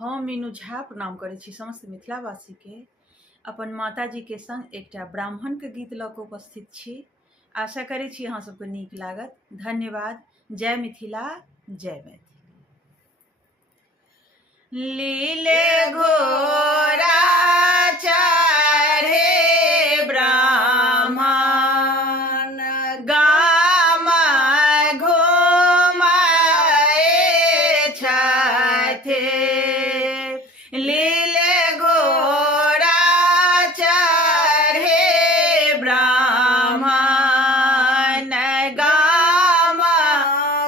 हम मीनू झा प्रणाम करै छी समस्त मिथिलावासी के। अपन माताजी के संग एकटा ब्राह्मण के गीत लऽ कऽ उपस्थित छी। आशा करै छी अहाँ सबके नीक लागत। धन्यवाद। जय मिथिला, जय मैथिली। लीले घोड़ा चढ़े ब्राह्मण, गाम घुमाए छथि। लीले घोड़ा चढ़े ब्राह्मण, गाम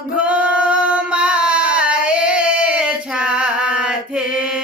घुमाए छथि।